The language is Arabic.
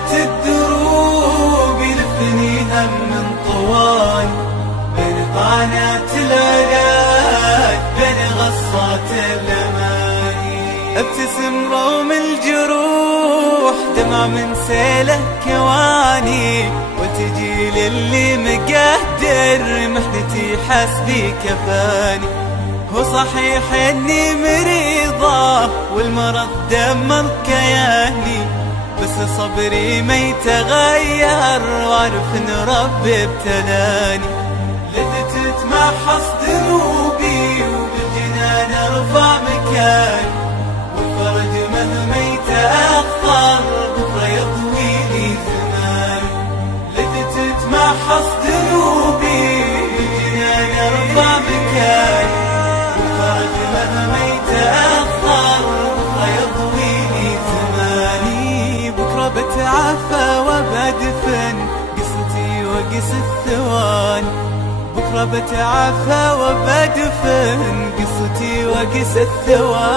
طالت الدروب يلفني هم من طوال بين طعنات العلاج بين غصات الأماني. ابتسم روم الجروح دمع من سيله كواني وتجي للي مقدر محنتي حسبي كفاني. هو صحيح اني مريضة والمرض دمر كياني بس صبري ما يتغير واعرف ان ربي ابتلاني. لدت تمحص ذنوبي وبالجنان ارفع مكاني والفرج مهما يتأخر بكرة يطوي لي زماني. لدت تمحص ذنوبي وبالجنان ارفع مكاني والفرج مهما يتأخر بكرة يطوي لي زماني. بكرة بتعافى وبدفن قصتي وقس الثواني. بكرة بتعافى وبدفن قصتي وقس الثواني.